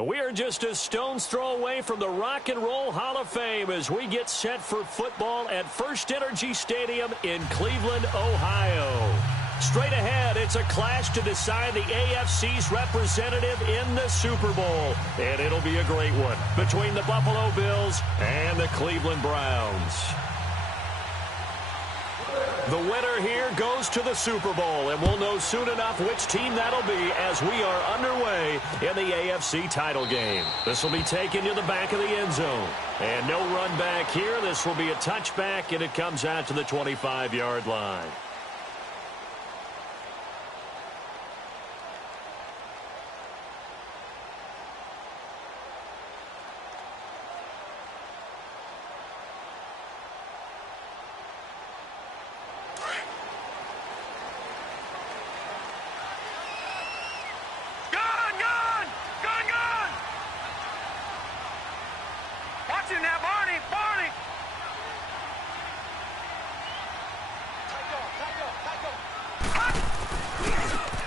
We are just a stone's throw away from the Rock and Roll Hall of Fame as we get set for football at First Energy Stadium in Cleveland, Ohio. Straight ahead, it's a clash to decide the AFC's representative in the Super Bowl. And it'll be a great one between the Buffalo Bills and the Cleveland Browns. The winner here goes to the Super Bowl, and we'll know soon enough which team that'll be as we are underway in the AFC title game. This will be taken to the back of the end zone. And no run back here. This will be a touchback, and it comes out to the 25-yard line.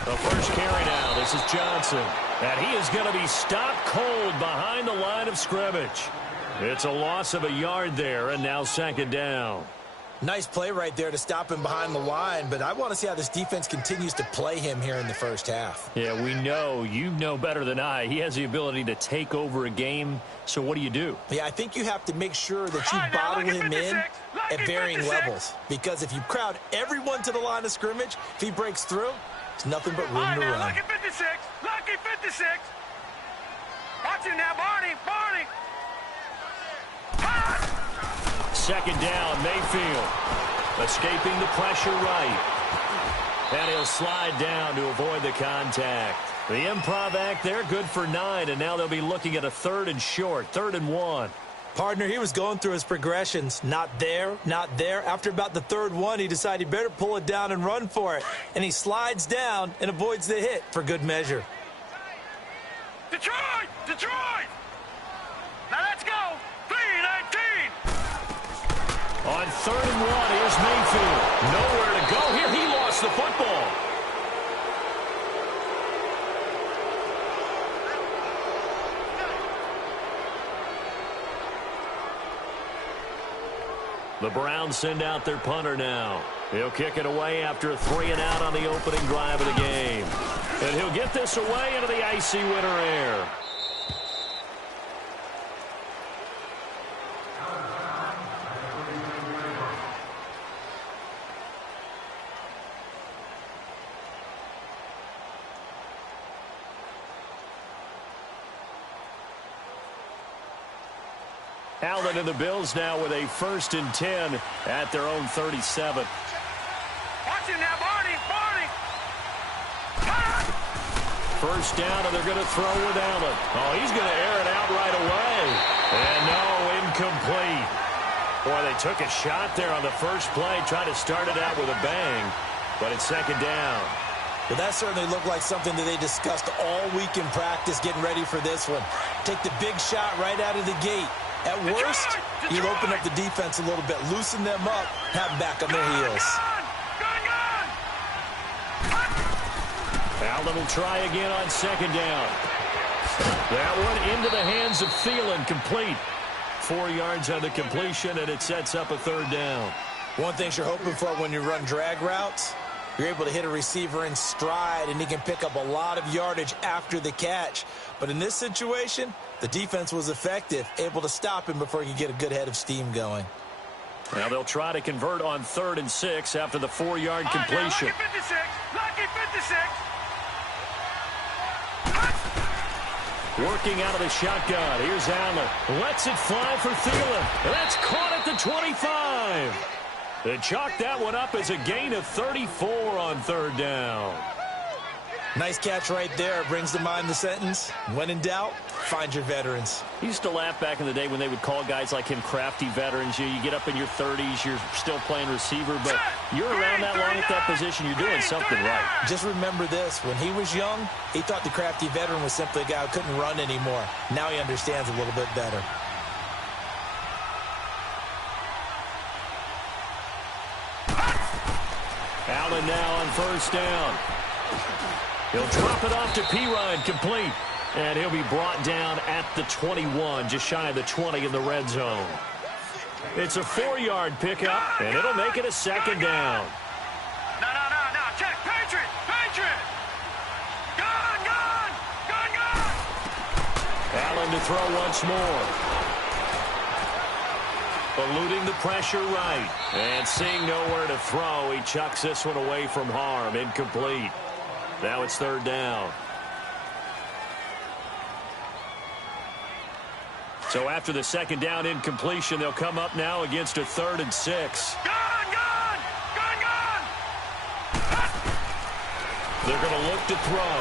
The first carry now, this is Johnson. And he is going to be stopped cold behind the line of scrimmage. It's a loss of a yard there, and now second down. Nice play right there to stop him behind the line, but I want to see how this defense continues to play him here in the first half. Yeah, we know. You know better than I. He has the ability to take over a game, so what do? Yeah, I think you have to make sure that you bottle him in at varying levels, because if you crowd everyone to the line of scrimmage, if he breaks through, it's nothing but room to run. Lucky 56, lucky 56. Watch him now, Barney. Second down, Mayfield. Escaping the pressure right. And he'll slide down to avoid the contact. The improv act there, good for 9, and now they'll be looking at a 3rd and short, 3rd and 1. Partner, he was going through his progressions. Not there, not there. After about the 3rd one, he decided he better pull it down and run for it. And he slides down and avoids the hit for good measure. Detroit! Now let's go. 3-19. On 3rd and 1, here's Mayfield. Nowhere to go here. He lost the football. The Browns send out their punter now. He'll kick it away after a 3-and-out on the opening drive of the game. And he'll get this away into the icy winter air. Allen and the Bills now with a 1st and 10 at their own 37. Watch him now, Barney. First down, and they're going to throw with Allen. Oh, he's going to air it out right away. And no, incomplete. Boy, they took a shot there on the first play, trying to start it out with a bang. But it's second down. Well, that certainly looked like something that they discussed all week in practice, getting ready for this one. Take the big shot right out of the gate. At worst, you'll open up the defense a little bit, loosen them up, have them back on their heels. Allen will try again on second down. That one into the hands of Thielen, complete. 4 yards on the completion, and it sets up a 3rd down. One thing you're hoping for when you run drag routes, you're able to hit a receiver in stride, and he can pick up a lot of yardage after the catch. But in this situation, the defense was effective, able to stop him before he could get a good head of steam going. Now they'll try to convert on 3rd and 6 after the 4-yard completion. Lucky 56. Working out of the shotgun. Here's Allen. Lets it fly for Thielen. That's caught at the 25. They chalk that one up as a gain of 34 on 3rd down. Nice catch right there. Brings to mind the sentence, when in doubt, find your veterans. He used to laugh back in the day when they would call guys like him crafty veterans. You get up in your 30s, you're still playing receiver, but you're around that long at that position, you're doing something right. Just remember this, when he was young, he thought the crafty veteran was simply a guy who couldn't run anymore. Now he understands a little bit better. Allen now on 1st down. He'll drop it off to Pirine, complete. And he'll be brought down at the 21, just shy of the 20 in the red zone. It's a 4-yard pickup, and it'll make it a second down. No. Check. Patriot. Gun. Allen to throw once more. Eluding the pressure right. And seeing nowhere to throw, he chucks this one away from harm. Incomplete. Now it's third down. So after the second down incompletion, they'll come up now against a 3rd and 6. Gun. They're going to look to throw.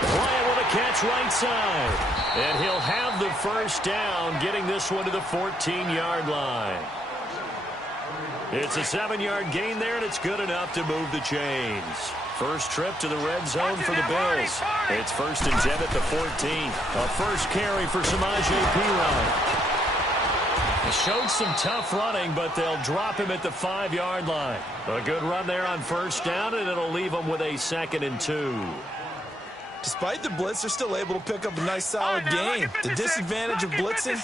Bryant with a catch right side. And he'll have the first down, getting this one to the 14-yard line. It's a 7-yard gain there, and it's good enough to move the chains. First trip to the red zone for the Bills. It's 1st and 10 at the 14. A first carry for Samaje Perine. Showed some tough running, but they'll drop him at the 5-yard line. A good run there on first down, and it'll leave them with a 2nd and 2. Despite the blitz, they're still able to pick up a nice, solid gain. The disadvantage of blitzing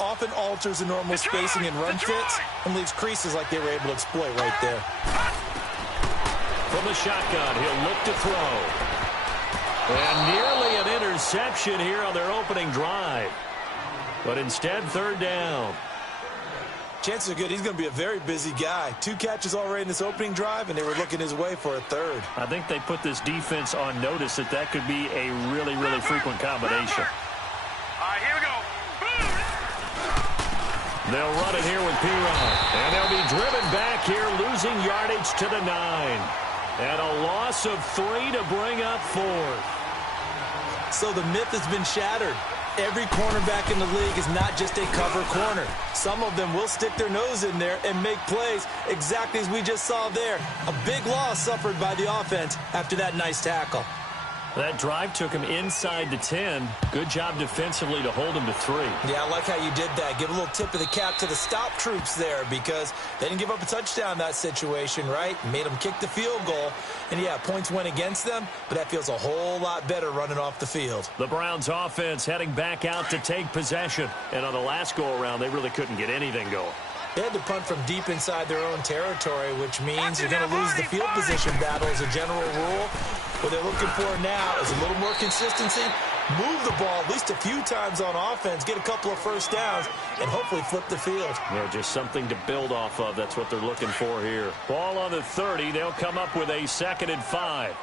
often alters the normal spacing and run fits and leaves creases like they were able to exploit right there. From the shotgun, he'll look to throw. And nearly an interception here on their opening drive. But instead, third down. Chances are good he's going to be a very busy guy. 2 catches already in this opening drive, and they were looking his way for a 3rd. I think they put this defense on notice that could be a really, really frequent combination. All right, here we go. They'll run it here with Perine. And they'll be driven back here, losing yardage to the 9. And a loss of 3 to bring up 4th. So the myth has been shattered. Every cornerback in the league is not just a cover corner. Some of them will stick their nose in there and make plays exactly as we just saw there. A big loss suffered by the offense after that nice tackle. That drive took him inside the 10. Good job defensively to hold him to 3. Yeah, I like how you did that. Give a little tip of the cap to the stop troops there because they didn't give up a touchdown in that situation, right? Made them kick the field goal. And, yeah, points went against them, but that feels a whole lot better running off the field. The Browns offense heading back out to take possession. And on the last go-around, they really couldn't get anything going. They had to punt from deep inside their own territory, which means you're going to lose the field position battle as a general rule. What they're looking for now is a little more consistency, move the ball at least a few times on offense, get a couple of first downs, and hopefully flip the field. Yeah, just something to build off of. That's what they're looking for here. Ball on the 30. They'll come up with a 2nd and 5.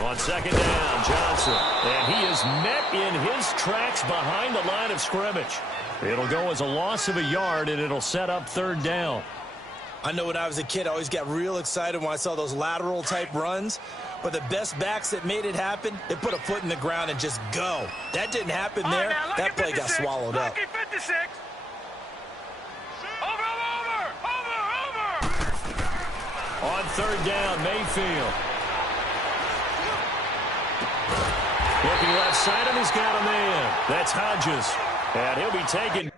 On second down, Johnson. And he is met in his tracks behind the line of scrimmage. It'll go as a loss of a yard, and it'll set up third down. I know when I was a kid, I always got real excited when I saw those lateral-type runs. But the best backs that made it happen, they put a foot in the ground and just go. That didn't happen there. That play got swallowed up. On third down, Mayfield. Looking left side, and he's got a man. That's Hodges. And he'll be taken.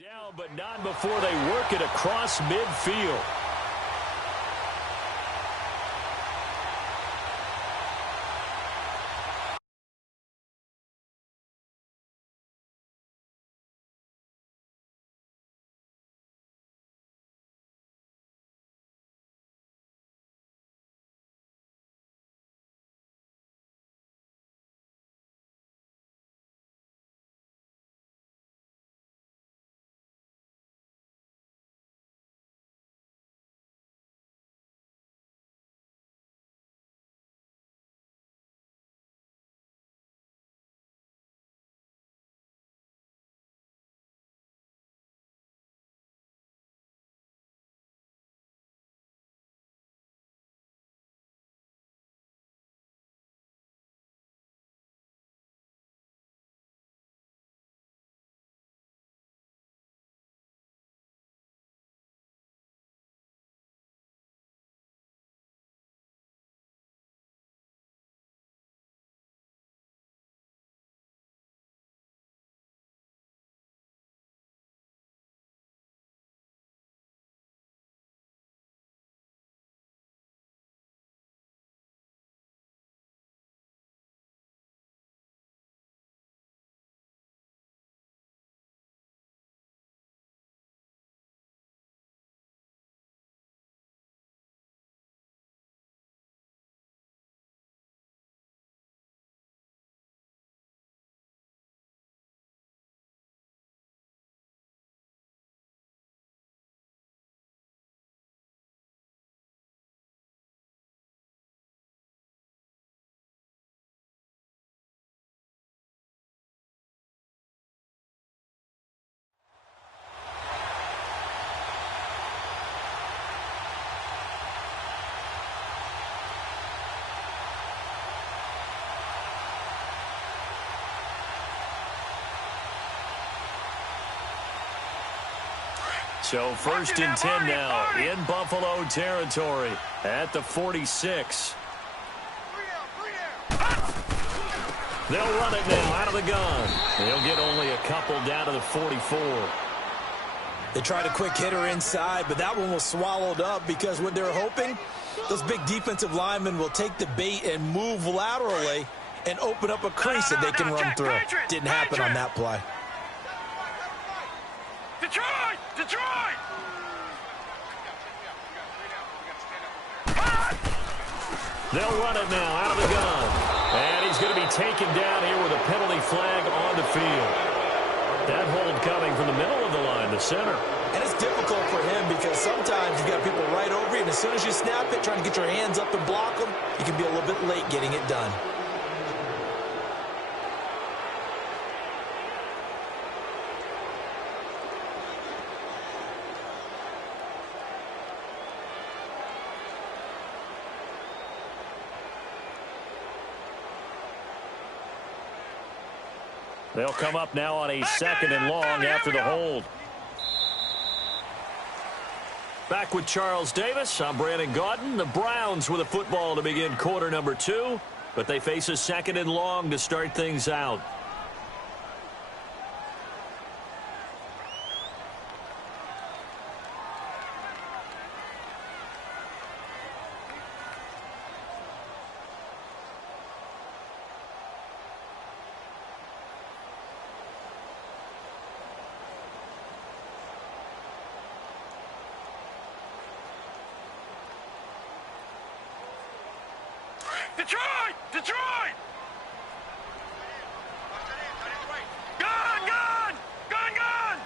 Down, but not before they work it across midfield. So first and 10 now in Buffalo territory at the 46. They'll run it now out of the gun. They'll get only a couple down to the 44. They tried a quick hitter inside, but that one was swallowed up because what they're hoping, those big defensive linemen will take the bait and move laterally and open up a crease that they can run through. Didn't happen on that play. Detroit! Detroit! They'll run it now out of the gun. And he's going to be taken down here with a penalty flag on the field. That hold coming from the middle of the line, the center. And it's difficult for him because sometimes you got people right over you, and as soon as you snap it, trying to get your hands up and block them, you can be a little bit late getting it done. They'll come up now on a second and long after the hold. Back with Charles Davis. I'm Brandon Gaudin. The Browns with a football to begin quarter number 2, but they face a second and long to start things out. Detroit! Detroit! Gun! Gun! Gun! Gun!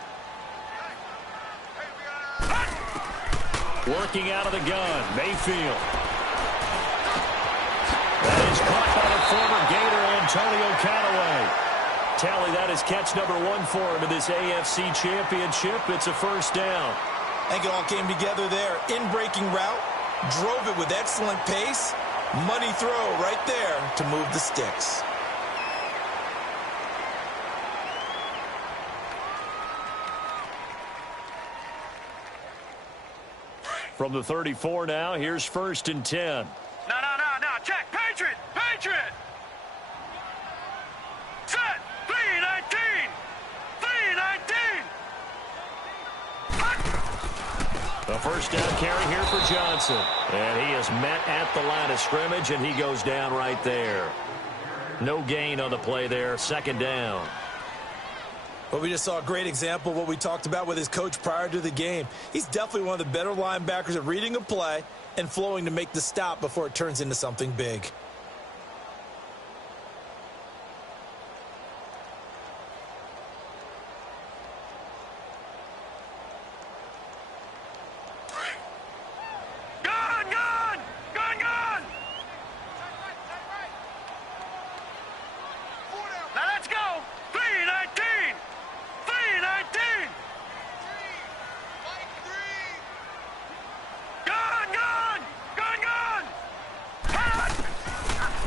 Working out of the gun, Mayfield. That is caught by the former Gator, Antonio Callaway. Tally, that is catch number 1 for him in this AFC Championship. It's a first down. I think it all came together there. In-breaking route, drove it with excellent pace. Money throw right there to move the sticks. From the 34 now, here's first and 10. No. Check. Patriot! Patriot! Set! 3-19! 3-19! The first down carry here for Johnson. And he is met at the line of scrimmage, and he goes down right there. No gain on the play there. Second down. But we just saw a great example of what we talked about with his coach prior to the game. He's definitely one of the better linebackers at reading a play and flowing to make the stop before it turns into something big.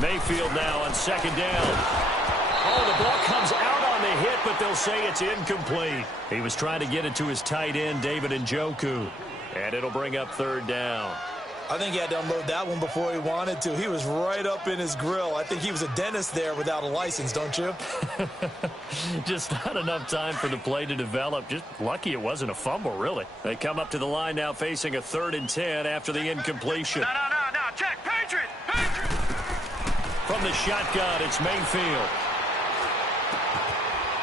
Mayfield now on second down. Oh, the ball comes out on the hit, but they'll say it's incomplete. He was trying to get it to his tight end, David Njoku. And it'll bring up third down. I think he had to unload that one before he wanted to. He was right up in his grill. I think he was a dentist there without a license, don't you? Just not enough time for the play to develop. Just lucky it wasn't a fumble, really. They come up to the line now facing a 3rd and 10 after the incompletion. No. Check. Patriot! Patriot! From the shotgun, it's Mayfield.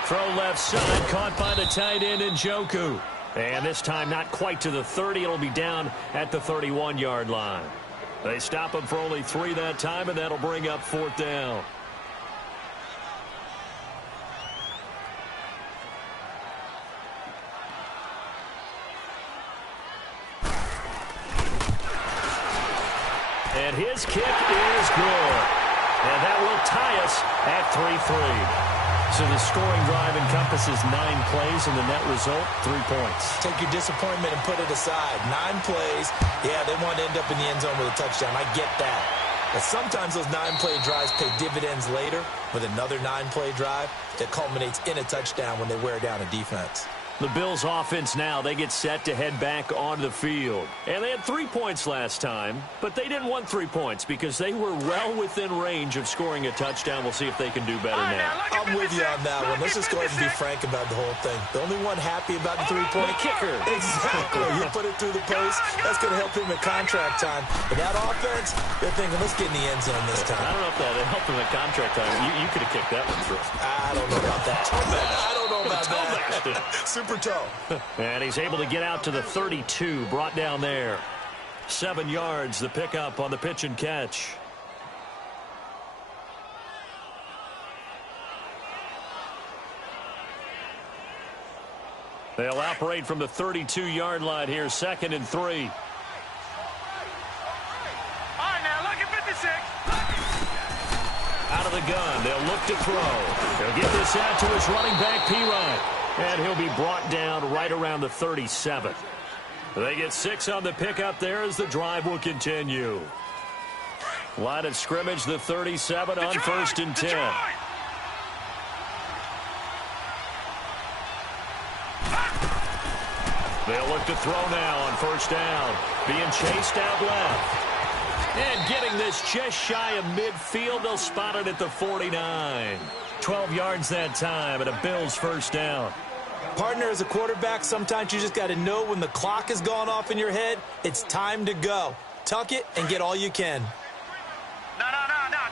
Throw left side, caught by the tight end Njoku. And this time not quite to the 30. It'll be down at the 31-yard line. They stop him for only 3 that time, and that'll bring up 4th down. And his kick is good. And that will tie us at 3-3. So the scoring drive encompasses 9 plays, and the net result, 3 points. Take your disappointment and put it aside. 9 plays. Yeah, they want to end up in the end zone with a touchdown. I get that. But sometimes those 9-play drives pay dividends later with another 9-play drive that culminates in a touchdown when they wear down a defense. The Bills offense now, they get set to head back onto the field. And they had 3 points last time, but they didn't want 3 points because they were well within range of scoring a touchdown. We'll see if they can do better now. I'm with you on that one. Let's just go ahead and be frank about the whole thing. The only one happy about the three-point kicker. Exactly. You put it through the post, that's going to help him at contract time. But that offense, they're thinking, let's get in the end zone this time. I don't know if that helped him at contract time. You could have kicked that one through. I don't know about that. I don't know about that. Super toe. And he's able to get out to the 32, brought down there. 7 yards, the pickup on the pitch and catch. They'll operate from the 32-yard line here, 2nd and 3. All right, now look at 56. Out of the gun, they'll look to throw. He'll get this out to his running back, P-Ryan. And he'll be brought down right around the 37. They get 6 on the pickup there as the drive will continue. Line of scrimmage, the 37 on 1st and 10. They'll look to throw now on 1st down. Being chased out left. And getting this just shy of midfield, they'll spot it at the 49. 12 yards that time and a Bills 1st down. Partner, as a quarterback, sometimes you just got to know when the clock has gone off in your head, it's time to go. Tuck it and get all you can. No.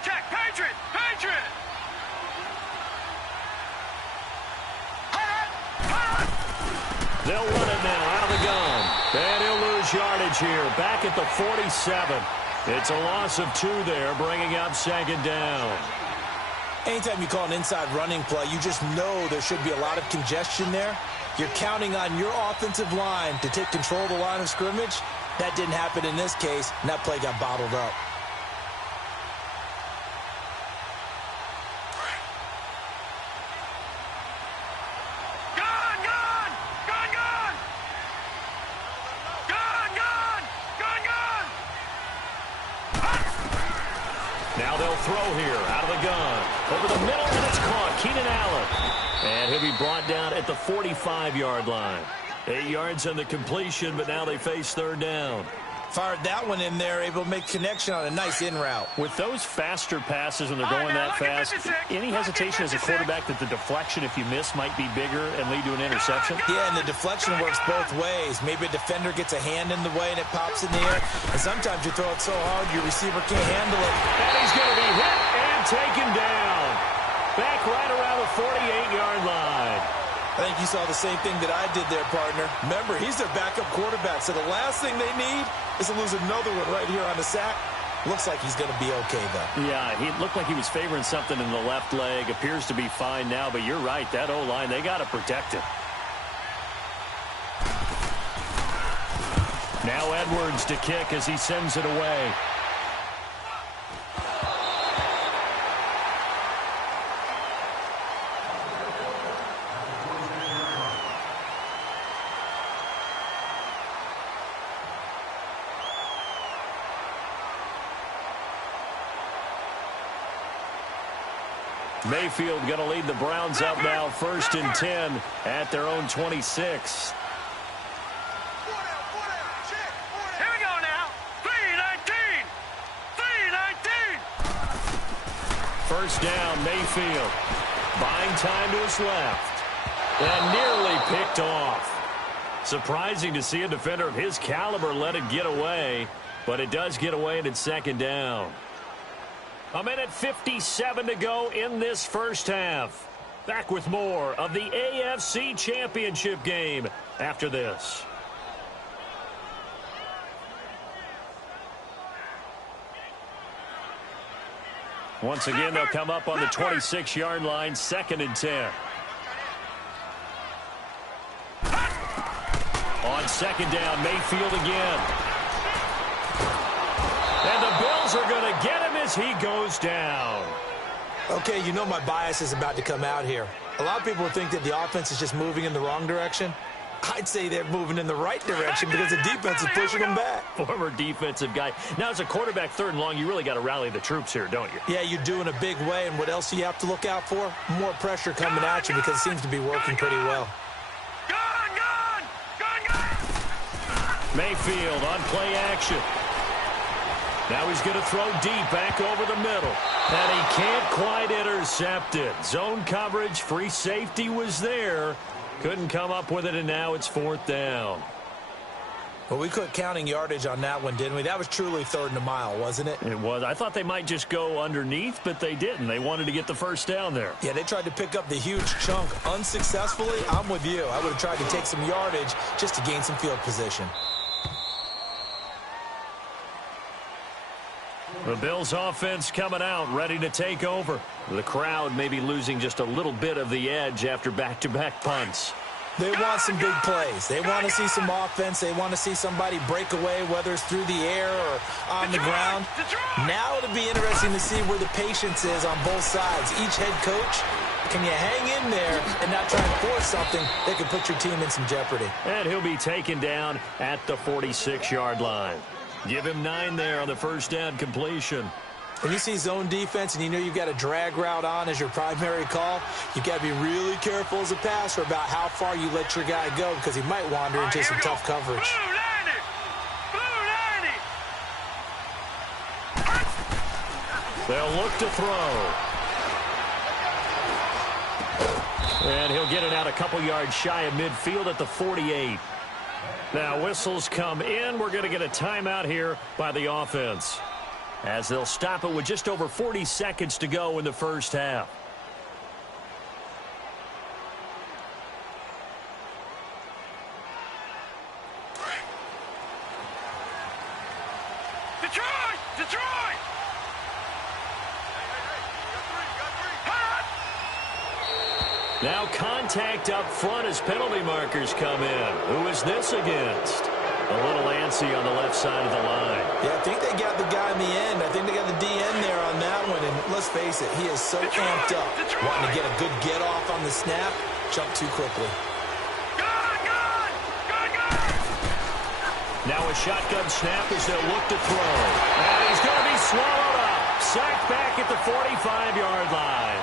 Check. Patriot. They'll run it now out of the gun. And he'll lose yardage here. Back at the 47. It's a loss of 2 there, bringing up 2nd down. Anytime you call an inside running play, you just know there should be a lot of congestion there. You're counting on your offensive line to take control of the line of scrimmage. That didn't happen in this case, and that play got bottled up. Now they'll throw here out of the gun. Over the middle, and it's caught. Keenan Allen. And he'll be brought down at the 45-yard line. 8 yards on the completion, but now they face 3rd down. Fired that one in there, able to make connection on a nice in route. With those faster passes when they're going that fast, any hesitation as a quarterback that the deflection, if you miss, might be bigger and lead to an interception? Yeah, and the deflection works both ways. Maybe a defender gets a hand in the way and it pops in the air. And sometimes you throw it so hard your receiver can't handle it. And he's going to be hit and taken down. Back right around the 48-yard line. I think you saw the same thing that I did there, partner. Remember, he's their backup quarterback, so the last thing they need is to lose another one right here on the sack. Looks like he's going to be okay, though. Yeah, he looked like he was favoring something in the left leg. Appears to be fine now, but you're right. That O-line, they got to protect it. Now Edwards to kick as he sends it away. Mayfield going to lead the Browns up now, 1st and 10 at their own 26. Here we go now. 3-19. 1st down, Mayfield. Buying time to his left. And nearly picked off. Surprising to see a defender of his caliber let it get away, but it does get away and it's 2nd down. 1:57 to go in this 1st half. Back with more of the AFC Championship game after this. Once again, they'll come up on the 26-yard line, 2nd and 10. On 2nd down, Mayfield again. And the Bills are going to get him as he goes down. Okay, you know my bias is about to come out here. A lot of people think that the offense is just moving in the wrong direction. I'd say they're moving in the right direction because the defense is pushing them back. Former defensive guy. Now, as a quarterback, 3rd and long, you really got to rally the troops here, don't you? Yeah, you do in a big way. And what else do you have to look out for? More pressure coming at you because it seems to be working pretty well. Go! Mayfield on play action. Now he's going to throw deep back over the middle. And he can't quite intercept it. Zone coverage, free safety was there. Couldn't come up with it, and now it's 4th down. Well, we quit counting yardage on that one, didn't we? That was truly 3rd and a mile, wasn't it? It was. I thought they might just go underneath, but they didn't. They wanted to get the first down there. Yeah, they tried to pick up the huge chunk unsuccessfully. I'm with you. I would have tried to take some yardage just to gain some field position. The Bills offense coming out, ready to take over. The crowd may be losing just a little bit of the edge after back-to-back punts. They want some big plays. They want to see some offense. They want to see somebody break away, whether it's through the air or on the ground. Now it'll be interesting to see where the patience is on both sides. Each head coach, can you hang in there and not try and force something that could put your team in some jeopardy? And he'll be taken down at the 46-yard line. Give him 9 there on the first down completion. When you see zone defense and you know you've got a drag route on as your primary call, you've got to be really careful as a passer about how far you let your guy go because he might wander into some tough coverage. They'll look to throw. And he'll get it out a couple yards shy of midfield at the 48. Now whistles come in. We're going to get a timeout here by the offense, as they'll stop it with just over 40 seconds to go in the first half. Detroit! Detroit! Now contact up front as penalty markers come in. Who is this against? A little antsy on the left side of the line. Yeah, I think they got the guy in the end. I think they got the DN there on that one. And let's face it, he is so amped up. Wanting to get a good get off on the snap. Jump too quickly. Now a shotgun snap as they'll look to throw. And he's going to be swallowed up. Sacked back at the 45-yard line.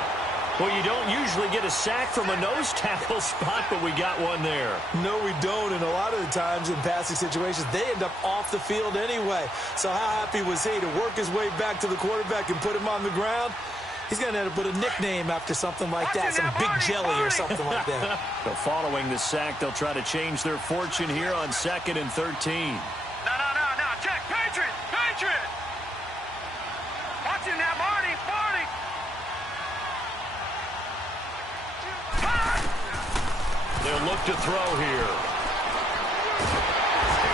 Well, you don't usually get a sack from a nose tackle spot, but we got one there. No, we don't. And a lot of the times in passing situations, they end up off the field anyway. So how happy was he to work his way back to the quarterback and put him on the ground? He's going to end up with a nickname after something like that, some big jelly or something like that. So following the sack, they'll try to change their fortune here on 2nd and 13. No. Check. Patriot! Watch him now, Marty! They'll look to throw here.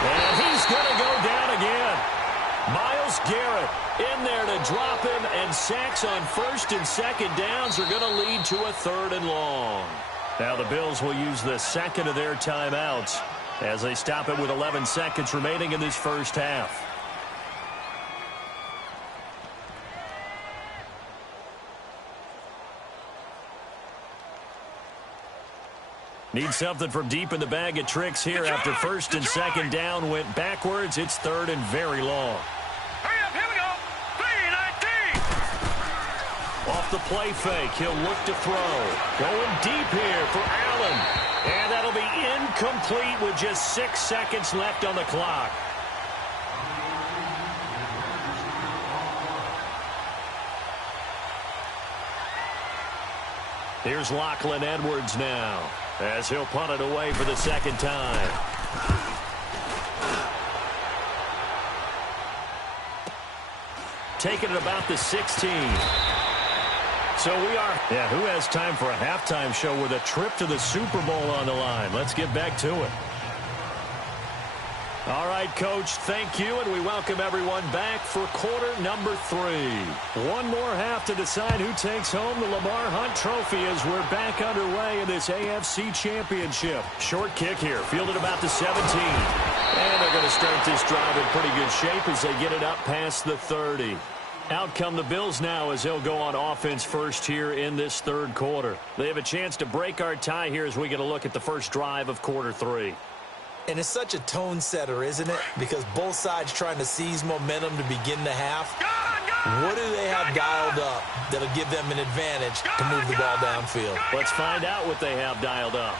And he's going to go down again. Myles Garrett in there to drop him, and sacks on 1st and 2nd downs are going to lead to a 3rd and long. Now the Bills will use the second of their timeouts as they stop it with 11 seconds remaining in this first half. Need something from deep in the bag of tricks here after 1st and 2nd down went backwards. It's 3rd and very long. Hurry up, here we go. 3-19. Off the play fake, he'll look to throw. Going deep here for Allen. And that'll be incomplete with just 6 seconds left on the clock. Here's Lachlan Edwards now, as he'll punt it away for the 2nd time. Taking it about the 16. So we are, who has time for a halftime show with a trip to the Super Bowl on the line? Let's get back to it. All right, Coach, thank you, and we welcome everyone back for quarter number 3. One more half to decide who takes home the Lamar Hunt Trophy as we're back underway in this AFC Championship. Short kick here, fielded about the 17. And they're going to start this drive in pretty good shape as they get it up past the 30. Out come the Bills now as they'll go on offense first here in this 3rd quarter. They have a chance to break our tie here as we get a look at the first drive of quarter 3. And it's such a tone setter, isn't it? Because both sides trying to seize momentum to begin the half. What do they have dialed up that'll give them an advantage to move the ball downfield? Let's find out what they have dialed up.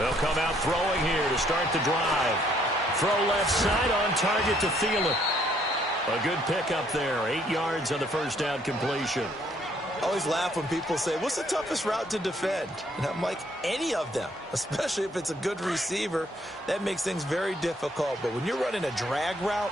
They'll come out throwing here to start the drive. Throw left side on target to Thielen. A good pickup there. 8 yards on the first down completion. I always laugh when people say, what's the toughest route to defend? And I'm like, any of them, especially if it's a good receiver. That makes things very difficult. But when you're running a drag route,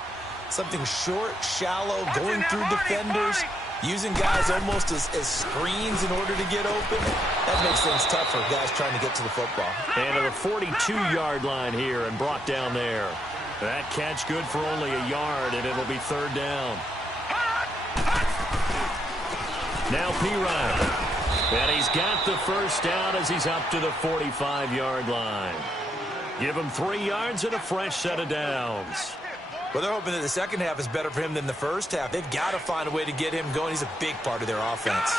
something short, shallow, going through defenders, using guys almost as screens in order to get open, that makes things tough for guys trying to get to the football. And to the 42-yard line here and brought down there. That catch good for only a yard, and it'll be third down. Now P. And he's got the first down as he's up to the 45-yard line. Give him 3 yards and a fresh set of downs. Well, they're hoping that the second half is better for him than the first half. They've got to find a way to get him going. He's a big part of their offense.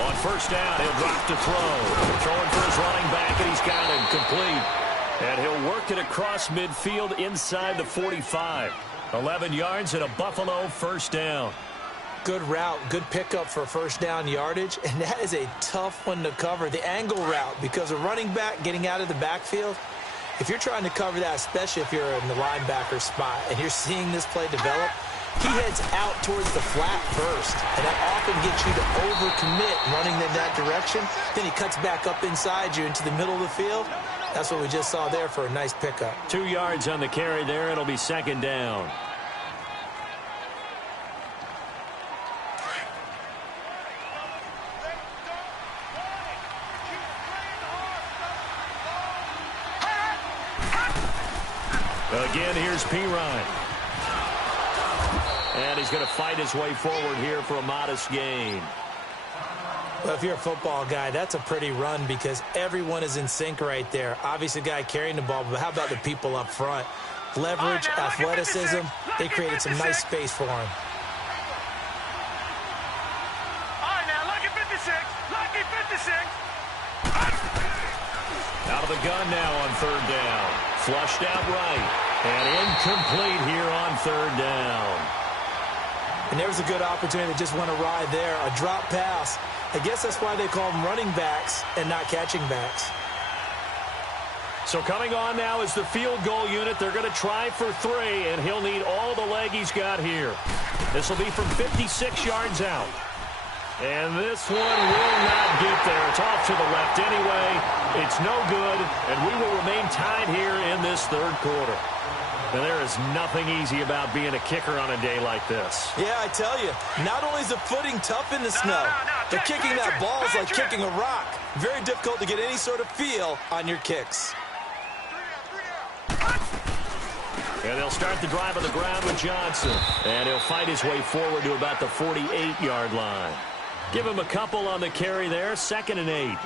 On first down, he'll drop to throw. Throwing for his running back, and he's got it complete. And he'll work it across midfield inside the 45. 11 yards and a Buffalo first down. Good route, good pickup for first down yardage, and that is a tough one to cover, the angle route, because a running back getting out of the backfield, if you're trying to cover that, especially if you're in the linebacker spot, and you're seeing this play develop, he heads out towards the flat first, and that often gets you to overcommit running in that direction. Then he cuts back up inside you into the middle of the field. That's what we just saw there for a nice pickup. 2 yards on the carry there. It'll be second down. Again, here's P. Ryan. And he's going to fight his way forward here for a modest gain. Well, if you're a football guy, that's a pretty run because everyone is in sync right there. Obviously, the guy carrying the ball, but how about the people up front? Leverage, athleticism, they created some nice space for him. All right, now, lucky 56. Lucky 56. Out of the gun now on third down. Flushed out right. And incomplete here on third down. And there was a good opportunity that just went awry there. A drop pass. I guess that's why they call them running backs and not catching backs. So coming on now is the field goal unit. They're going to try for 3, and he'll need all the leg he's got here. This will be from 56 yards out. And this one will not get there. It's off to the left anyway. It's no good, and we will remain tied here in this third quarter. And there is nothing easy about being a kicker on a day like this. Yeah, I tell you, not only is the footing tough in the snow, but kicking that ball is like kicking a rock. Very difficult to get any sort of feel on your kicks. And they'll start the drive on the ground with Johnson. And he'll fight his way forward to about the 48-yard line. Give him a couple on the carry there, 2nd and 8.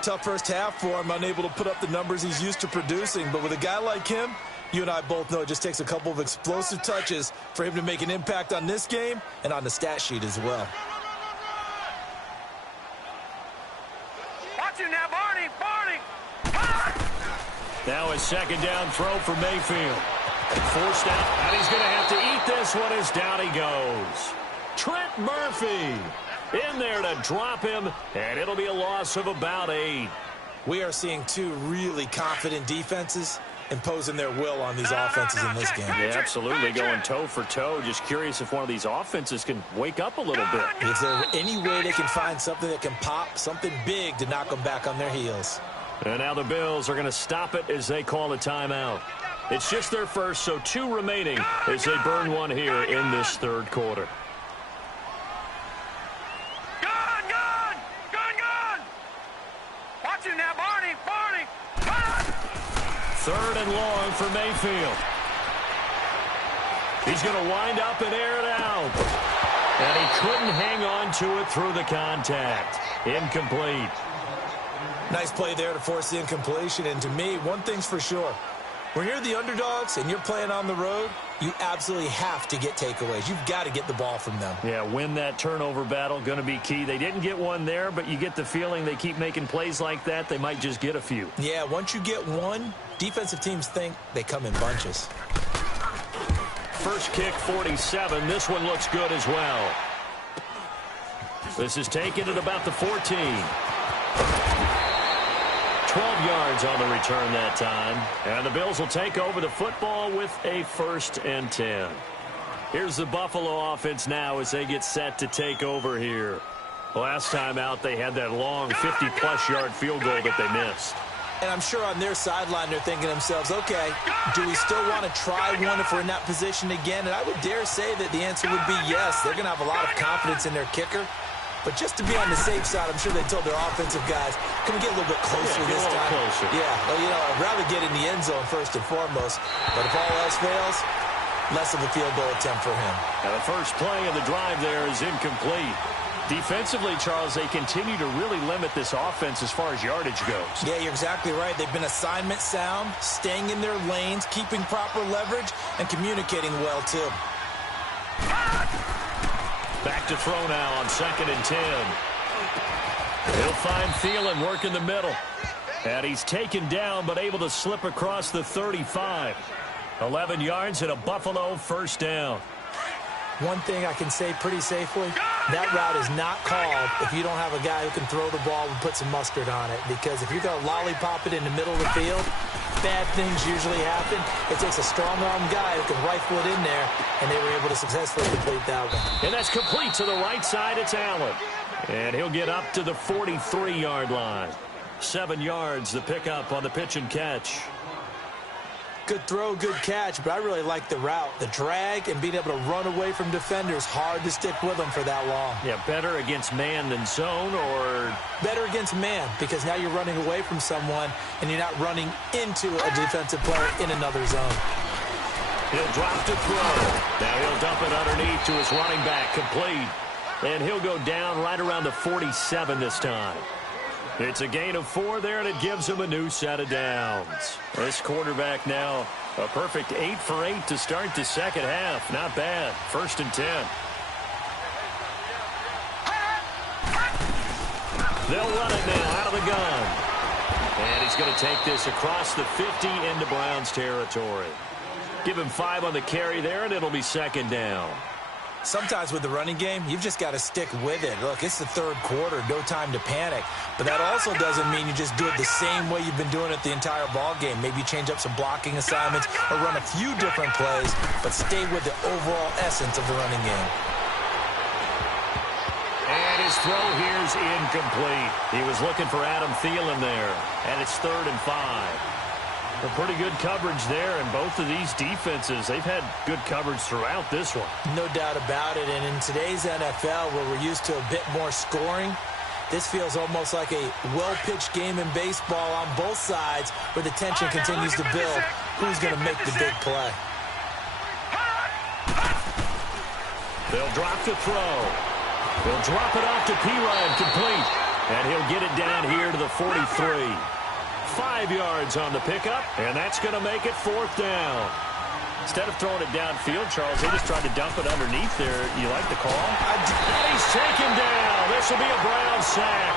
Tough first half for him, unable to put up the numbers he's used to producing. But with a guy like him, you and I both know it just takes a couple of explosive touches for him to make an impact on this game and on the stat sheet as well. Watch it now, Barney. Now a second down throw for Mayfield. Forced out, and he's going to have to eat this one as down he goes. Trent Murphy in there to drop him, and it'll be a loss of about 8. We are seeing 2 really confident defenses imposing their will on these offenses in this game. Yeah, absolutely, going toe for toe. Just curious if one of these offenses can wake up a little bit. Is there any way they can find something that can pop, something big to knock them back on their heels? And now the Bills are going to stop it as they call a timeout. It's just their first, so 2 remaining as they burn one here in this third quarter. Watch it now, Barney. 3rd and long for Mayfield. He's going to wind up and air it out. And he couldn't hang on to it through the contact. Incomplete. Nice play there to force the incompletion. And to me, one thing's for sure. When you're the underdogs and you're playing on the road, you absolutely have to get takeaways. You've got to get the ball from them. Yeah, win that turnover battle, going to be key. They didn't get one there, but you get the feeling they keep making plays like that, they might just get a few. Yeah, once you get one, defensive teams think they come in bunches. first kick 47. This one looks good as well. This is taken at about the 14. 12 yards on the return that time. And the Bills will take over the football with a 1st and 10. Here's the Buffalo offense now as they get set to take over here. Last time out, they had that long 50-plus yard field goal that they missed. And I'm sure on their sideline they're thinking to themselves, okay, do we still want to try one if we're in that position again? And I would dare say that the answer would be yes. They're going to have a lot of confidence in their kicker. But just to be on the safe side, I'm sure they told their offensive guys, can we get a little bit closer this time? Closer. Yeah, well, you know, I'd rather get in the end zone first and foremost. But if all else fails, less of a field goal attempt for him. Now the first play of the drive there is incomplete. Defensively, Charles, they continue to really limit this offense as far as yardage goes. Yeah, you're exactly right. They've been assignment sound, staying in their lanes, keeping proper leverage, and communicating well, too. Back to throw now on 2nd and 10. He'll find Thielen working the middle. And he's taken down but able to slip across the 35. 11 yards and a Buffalo 1st down. One thing I can say pretty safely, that route is not called if you don't have a guy who can throw the ball and put some mustard on it. Because if you're going to lollipop it in the middle of the field, bad things usually happen. It takes a strong-arm guy who can rifle it in there, and they were able to successfully complete that one. And that's complete to the right side. It's Allen. And he'll get up to the 43-yard line. 7 yards, the pickup on the pitch and catch. Good throw, good catch, but I really like the route. The drag and being able to run away from defenders, hard to stick with them for that long. Yeah, better against man than zone, or? Better against man, because now you're running away from someone and you're not running into a defensive player in another zone. He'll drop to throw. Now he'll dump it underneath to his running back, complete. And he'll go down right around the 47 this time. It's a gain of 4 there, and it gives him a new set of downs. This quarterback now, a perfect 8 for 8 to start the second half. Not bad. 1st and 10. They'll run it now out of the gun. And he's going to take this across the 50 into Browns territory. Give him 5 on the carry there, and it'll be 2nd down. Sometimes with the running game, you've just got to stick with it. Look, it's the 3rd quarter, no time to panic. But that also doesn't mean you just do it the same way you've been doing it the entire ball game. Maybe change up some blocking assignments or run a few different plays, but stay with the overall essence of the running game. And his throw here's incomplete. He was looking for Adam Thielen there, and it's 3rd and 5. A pretty good coverage there, and both of these defenses, they've had good coverage throughout this one. No doubt about it, and in today's NFL, where we're used to a bit more scoring, this feels almost like a well-pitched game in baseball on both sides, where the tension continues to build. Who's going to make the big play? They'll drop the throw. They'll drop it off to Pirine, complete. And he'll get it down here to the 43. 5 yards on the pickup, and that's going to make it 4th down. Instead of throwing it downfield, Charles, they just tried to dump it underneath there. You like the call? And he's taken down. This will be a Brown sack.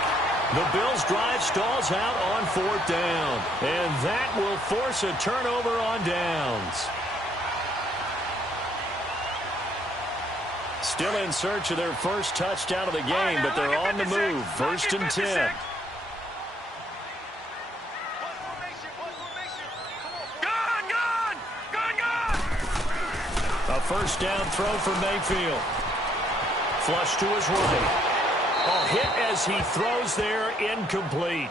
The Bills' drive stalls out on 4th down, and that will force a turnover on downs. Still in search of their first touchdown of the game, but they're on the move. 1st and 10. A 1st down throw for Mayfield. Flush to his right. A hit as he throws there, incomplete.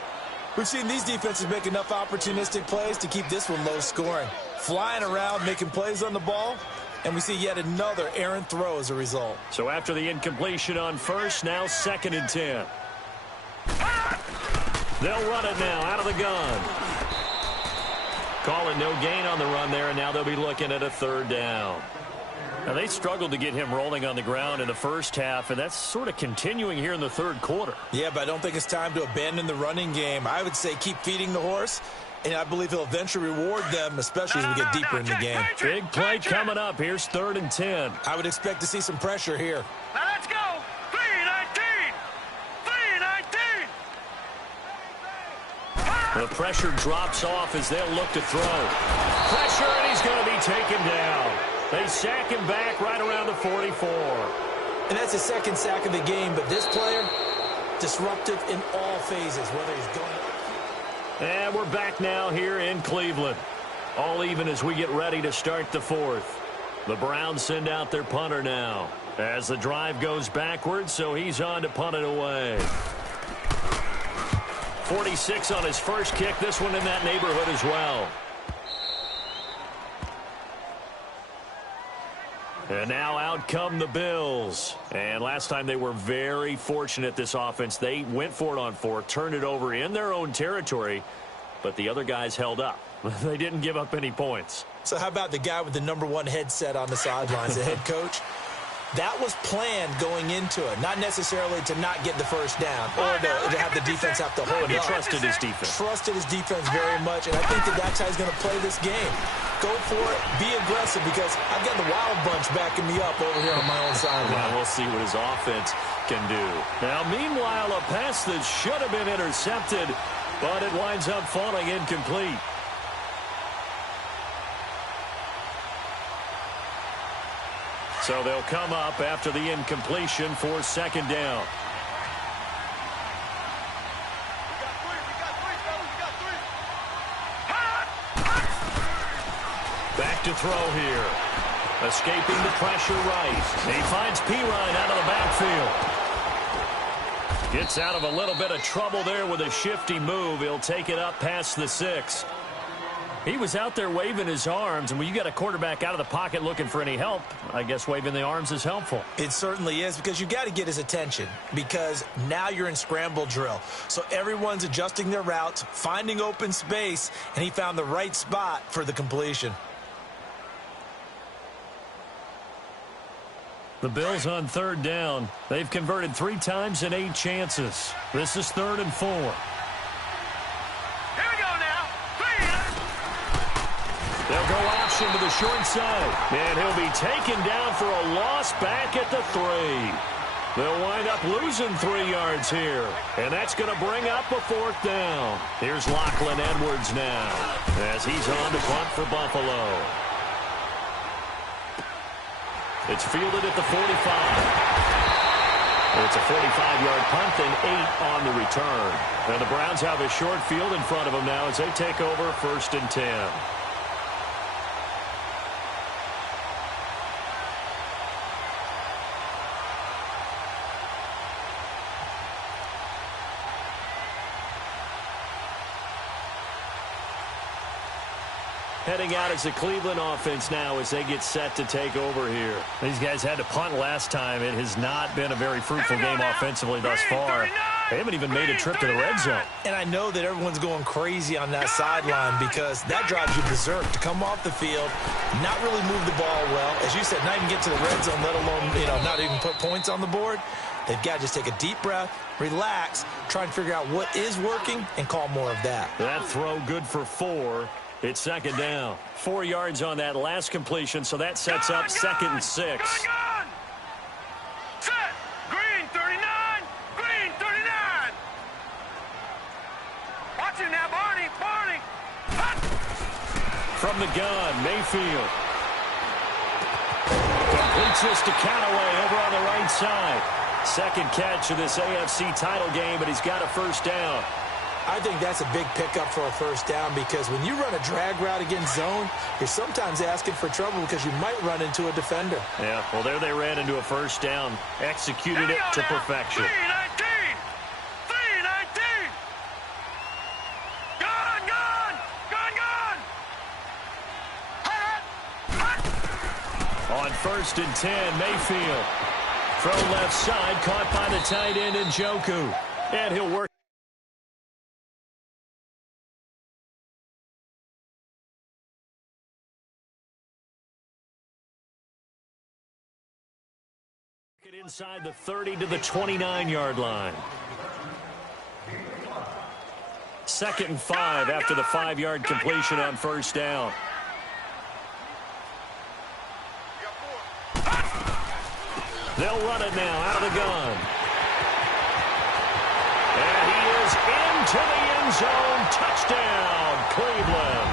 We've seen these defenses make enough opportunistic plays to keep this one low scoring. Flying around, making plays on the ball, and we see yet another errant throw as a result. So after the incompletion on 1st, now 2nd and 10. They'll run it now out of the gun. Calling no gain on the run there, and now they'll be looking at a 3rd down. Now, they struggled to get him rolling on the ground in the first half, and that's sort of continuing here in the 3rd quarter. Yeah, but I don't think it's time to abandon the running game. I would say keep feeding the horse, and I believe he'll eventually reward them, especially as we get deeper in the game. Big play coming up. Here's 3rd and 10. I would expect to see some pressure here. Now let's go. 3-19. 3-19. The pressure drops off as they'll look to throw. Pressure, and he's going to be taken down. They sack him back right around the 44. And that's the second sack of the game, but this player, disruptive in all phases, whether he's going. And we're back now here in Cleveland. All even as we get ready to start the fourth. The Browns send out their punter now as the drive goes backwards, so he's on to punt it away. 46 on his first kick, this one in that neighborhood as well. And now out come the Bills. And last time they were very fortunate, this offense. They went for it on fourth, turned it over in their own territory, but the other guys held up. They didn't give up any points. So how about the guy with the #1 headset on the sidelines, the head coach? That was planned going into it, not necessarily to not get the first down or to have the defense have to hold But he up. trusted his defense. Trusted his defense very much, and I think that's how he's going to play this game. Go for it, be aggressive, because I've got the Wild Bunch backing me up over here on my own sideline. Well, we'll see what his offense can do. Now, meanwhile, a pass that should have been intercepted, but it winds up falling incomplete. So they'll come up after the incompletion for second down. Back to throw here. Escaping the pressure right. He finds Pirine out of the backfield. Gets out of a little bit of trouble there with a shifty move. He'll take it up past the 6. He was out there waving his arms, and when you got a quarterback out of the pocket looking for any help, I guess waving the arms is helpful. It certainly is, because you got to get his attention, because now you're in scramble drill. So everyone's adjusting their routes, finding open space, and he found the right spot for the completion. The Bills on third down. They've converted 3 times in 8 chances. This is 3rd and 4. They'll go option to the short side. And he'll be taken down for a loss back at the 3. They'll wind up losing 3 yards here. And that's going to bring up a 4th down. Here's Lachlan Edwards now as he's on to punt for Buffalo. It's fielded at the 45. It's a 45-yard punt, then 8 on the return. And the Browns have a short field in front of them now as they take over 1st and 10. Heading out as the Cleveland offense now as they get set to take over here. These guys had to punt last time. It has not been a very fruitful game offensively thus far. They haven't even made a trip to the red zone. And I know that everyone's going crazy on that sideline, because that drives you berserk to come off the field, not really move the ball well. As you said, not even get to the red zone, let alone, not even put points on the board. They've got to just take a deep breath, relax, try and figure out what is working, and call more of that. That throw good for 4. It's second down. 4 yards on that last completion, so that sets up 2nd and 6. Set. Green 39. Green 39. Watch it now, Barney. Barney. Hot. From the gun, Mayfield. Completes this to Callaway over on the right side. Second catch of this AFC title game, but he's got a 1st down. I think that's a big pickup for a 1st down, because when you run a drag route against zone, you're sometimes asking for trouble because you might run into a defender. Yeah, well, there they ran into a 1st down. Executed it to perfection. 319. 319. Gone, gone. Gone, gone. Hot. On 1st and 10, Mayfield. Throw left side, caught by the tight end Njoku. And he'll work. Inside the 30 to the 29-yard line. 2nd and 5 after the 5-yard completion on 1st down. They'll run it now out of the gun. And he is into the end zone. Touchdown, Cleveland.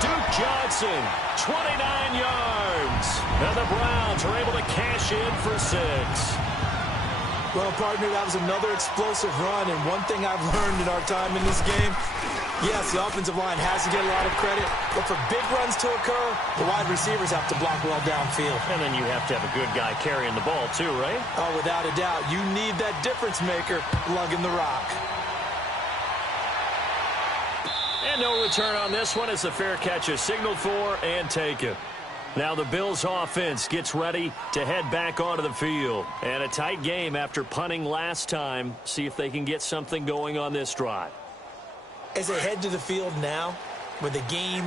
Duke Johnson, 29 yards. And the Browns are able to cash in for 6. Well, partner, that was another explosive run, and one thing I've learned in our time in this game, yes, the offensive line has to get a lot of credit, but for big runs to occur, the wide receivers have to block well downfield. And then you have to have a good guy carrying the ball too, right? Oh, without a doubt. You need that difference maker lugging the rock. And no return on this one as the fair catch is signaled for and taken. Now the Bills offense gets ready to head back onto the field. And a tight game after punting last time. See if they can get something going on this drive. As they head to the field now, with the game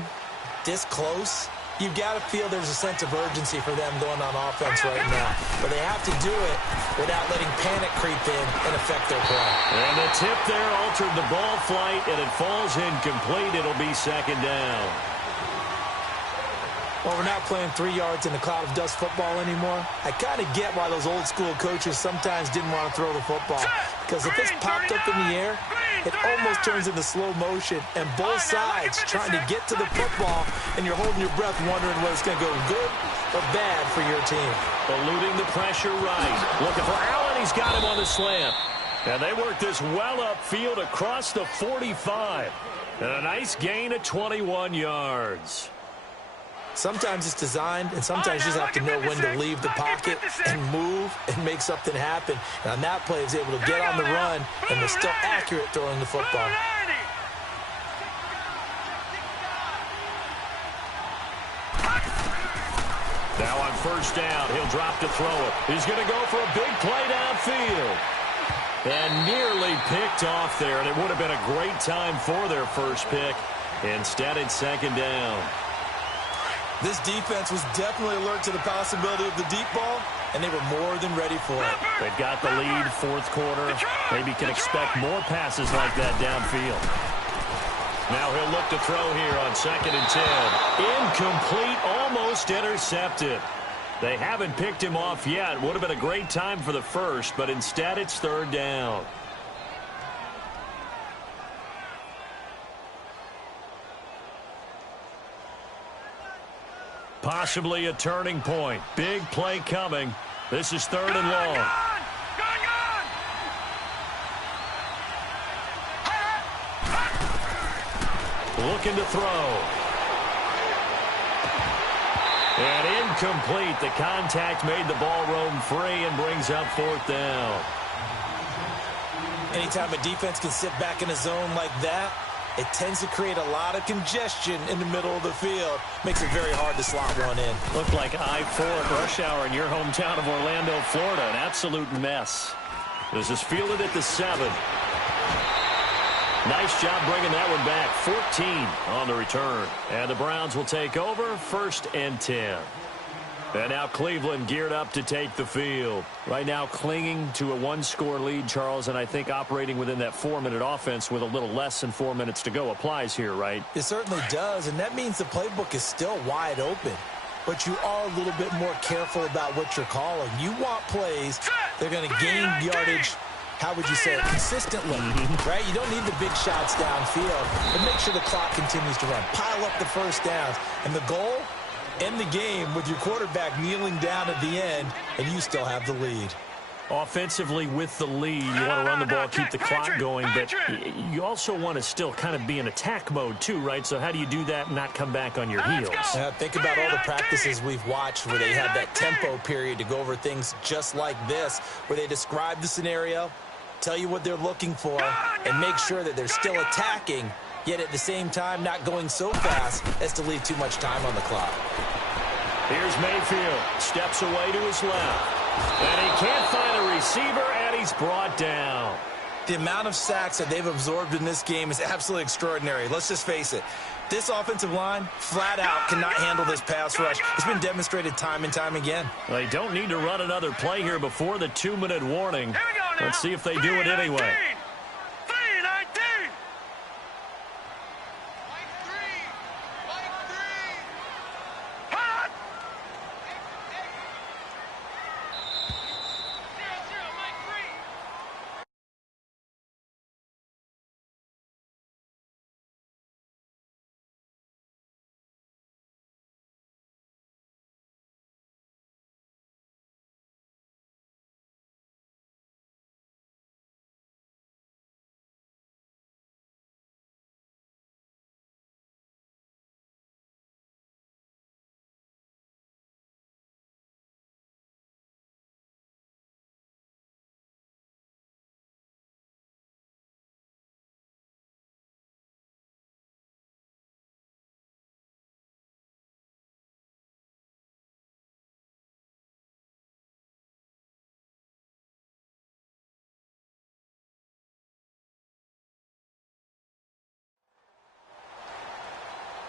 this close, you've got to feel there's a sense of urgency for them going on offense right now. But they have to do it without letting panic creep in and affect their play. And the tip there altered the ball flight, and it falls incomplete. It'll be second down. Well, we're not playing 3 yards in a cloud of dust football anymore. I kind of get why those old school coaches sometimes didn't want to throw the football. Because if it's popped up in the air, it almost turns into slow motion. And both sides trying to get to the football, and you're holding your breath wondering whether it's going to go good or bad for your team. Eluding the pressure right. Looking for Allen. He's got him on the slant. And they work this well upfield across the 45. And a nice gain of 21 yards. Sometimes it's designed, and sometimes you just have to know when to leave the pocket and move and make something happen. And on that play, he was able to get on the run and was still accurate throwing the football. Now on first down, he'll drop to throw it. He's going to go for a big play downfield. And nearly picked off there, and it would have been a great time for their first pick. Instead, it's second down. This defense was definitely alert to the possibility of the deep ball, and they were more than ready for it. They've got the lead, fourth quarter. Maybe can expect more passes like that downfield. Now he'll look to throw here on 2nd and 10. Incomplete, almost intercepted. They haven't picked him off yet. Would have been a great time for the first, but instead it's 3rd down. Possibly a turning point. Big play coming. This is 3rd and long. Looking to throw. And incomplete. The contact made the ball roam free and brings up 4th down. Anytime a defense can sit back in a zone like that, it tends to create a lot of congestion in the middle of the field. Makes it very hard to slot one in. Looked like I-4 at rush hour in your hometown of Orlando, Florida. An absolute mess. This is fielded at the 7. Nice job bringing that one back. 14 on the return. And the Browns will take over 1st and 10. And now Cleveland geared up to take the field. Right now clinging to a 1-score lead, Charles, and I think operating within that 4-minute offense with a little less than 4 minutes to go applies here, right? It certainly does, and that means the playbook is still wide open. But you are a little bit more careful about what you're calling. You want plays that are going to gain yardage, how would you say it, consistently, right? You don't need the big shots downfield, but make sure the clock continues to run. Pile up the first downs, and the goal, end the game with your quarterback kneeling down at the end, and you still have the lead. Offensively with the lead, you want to run the ball, keep the clock going, but you also want to still kind of be in attack mode too, right? So how do you do that and not come back on your heels? Think about all the practices we've watched where they have that tempo period to go over things just like this, where they describe the scenario, tell you what they're looking for, and make sure that they're still attacking, yet at the same time not going so fast as to leave too much time on the clock. Here's Mayfield. Steps away to his left. And he can't find a receiver, and he's brought down. The amount of sacks that they've absorbed in this game is absolutely extraordinary. Let's just face it. This offensive line, flat out, cannot handle this pass rush. It's been demonstrated time and time again. They don't need to run another play here before the 2-minute warning. Let's see if they do it anyway.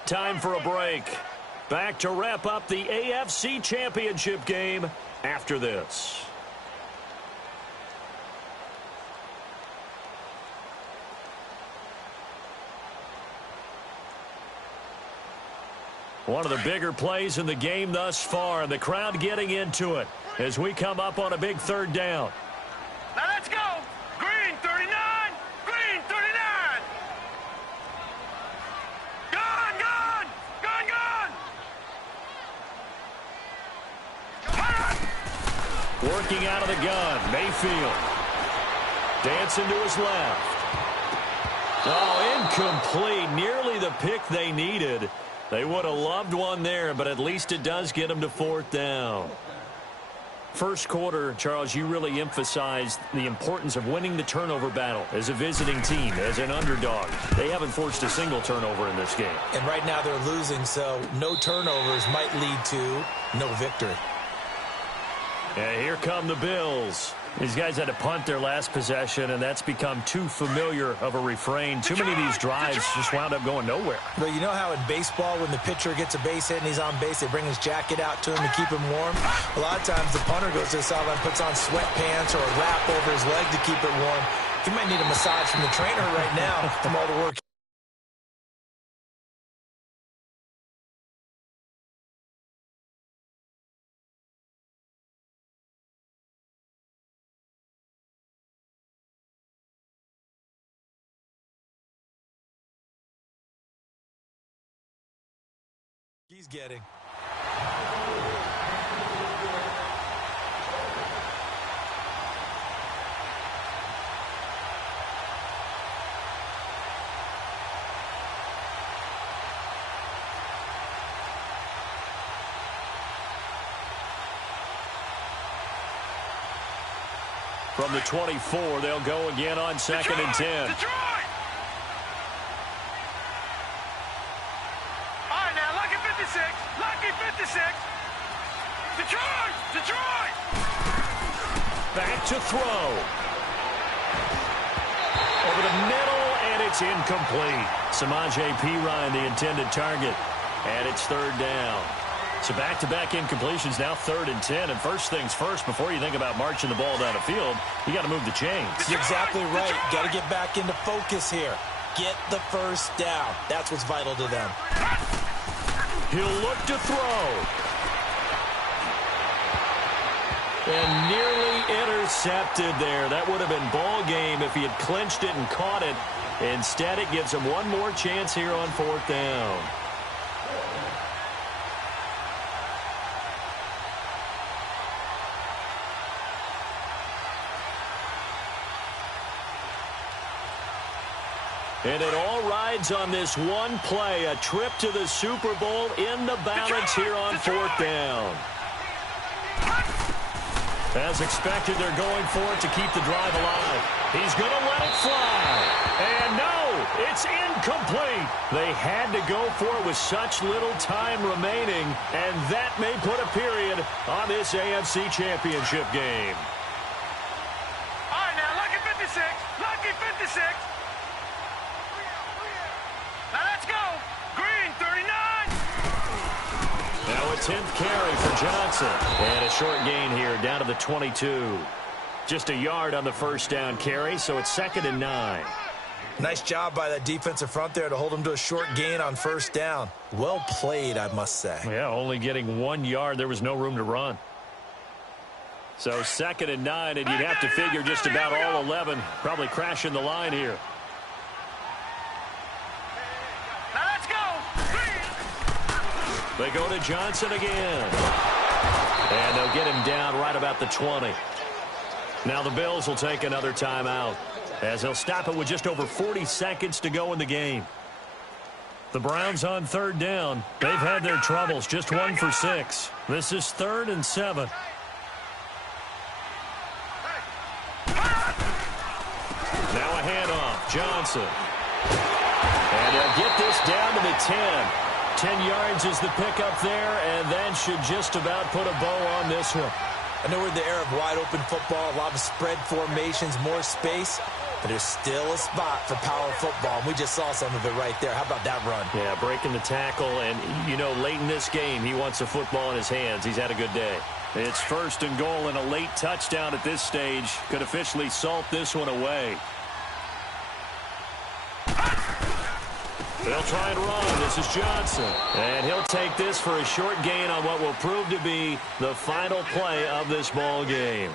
Time for a break. Back to wrap up the AFC Championship game after this. One of the bigger plays in the game thus far, and the crowd getting into it as we come up on a big third down. Now let's go. Green 39. Green 39. Gone, gone. Gone, gone. Working out of the gun, Mayfield. Dancing to his left. Oh, incomplete. Nearly the pick they needed. They would have loved one there, but at least it does get them to fourth down. First quarter, Charles, you really emphasized the importance of winning the turnover battle as a visiting team, as an underdog. They haven't forced a single turnover in this game. And right now they're losing, so no turnovers might lead to no victory. And here come the Bills. These guys had to punt their last possession, and that's become too familiar of a refrain. Too many of these drives just wound up going nowhere. But you know how in baseball, when the pitcher gets a base hit and he's on base, they bring his jacket out to him to keep him warm? A lot of times the punter goes to the sideline, puts on sweatpants or a wrap over his leg to keep it warm. He might need a massage from the trainer right now from all the work. He's getting. From the 24, they'll go again on second and 10. Detroit! All right, now, lucky 56. Lucky 56. Detroit! Detroit! Back to throw. Over the middle, and it's incomplete. Samaje Perine, the intended target. And it's third down. So back-to-back incompletions, now 3rd and 10. And first things first, before you think about marching the ball down the field, you got to move the chains. You're exactly right. Got to get back into focus here. Get the first down. That's what's vital to them. He'll look to throw. And nearly intercepted there. That would have been ball game if he had clinched it and caught it. Instead, it gives him one more chance here on 4th down. And it all rides on this one play, a trip to the Super Bowl in the balance here on 4th down. As expected, they're going for it to keep the drive alive. He's going to let it fly. And no, it's incomplete. They had to go for it with such little time remaining, and that may put a period on this AFC Championship game. All right, now, lucky 56. Lucky 56. Now let's go. Green 39. Now a 10th carry for Johnson. And a short gain here down to the 22. Just a yard on the first down carry, so it's 2nd and 9. Nice job by that defensive front there to hold him to a short gain on first down. Well played, I must say. Yeah, only getting 1 yard. There was no room to run. So 2nd and 9, and you'd have to figure just about all 11 probably crashing the line here. They go to Johnson again. And they'll get him down right about the 20. Now the Bills will take another timeout as they'll stop it with just over 40 seconds to go in the game. The Browns on 3rd down. They've had their troubles, just 1 for 6. This is 3rd and 7. Now a handoff. Johnson. And they'll get this down to the 10. 10 yards is the pickup there, and that should just about put a bow on this one. I know we're in the era of wide-open football, a lot of spread formations, more space. But there's still a spot for power football, and we just saw some of it right there. How about that run? Yeah, breaking the tackle, and, you know, late in this game, he wants the football in his hands. He's had a good day. It's 1st and goal, and a late touchdown at this stage could officially salt this one away. They'll try and run. This is Johnson. And he'll take this for a short gain on what will prove to be the final play of this ball game.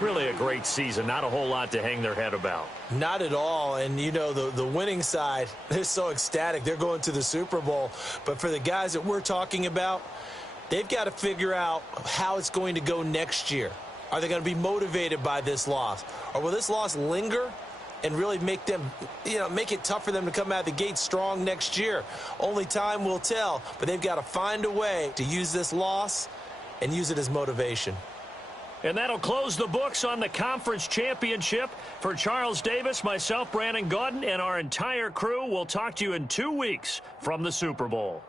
Really a great season. Not a whole lot to hang their head about. Not at all. And, you know, the winning side, they're so ecstatic. They're going to the Super Bowl. But for the guys that we're talking about, they've got to figure out how it's going to go next year. Are they going to be motivated by this loss? Or will this loss linger and really make them, you know, make it tough for them to come out of the gate strong next year? Only time will tell, but they've got to find a way to use this loss and use it as motivation. And that'll close the books on the conference championship. For Charles Davis, myself, Brandon Gaudin, and our entire crew, we'll talk to you in 2 weeks from the Super Bowl.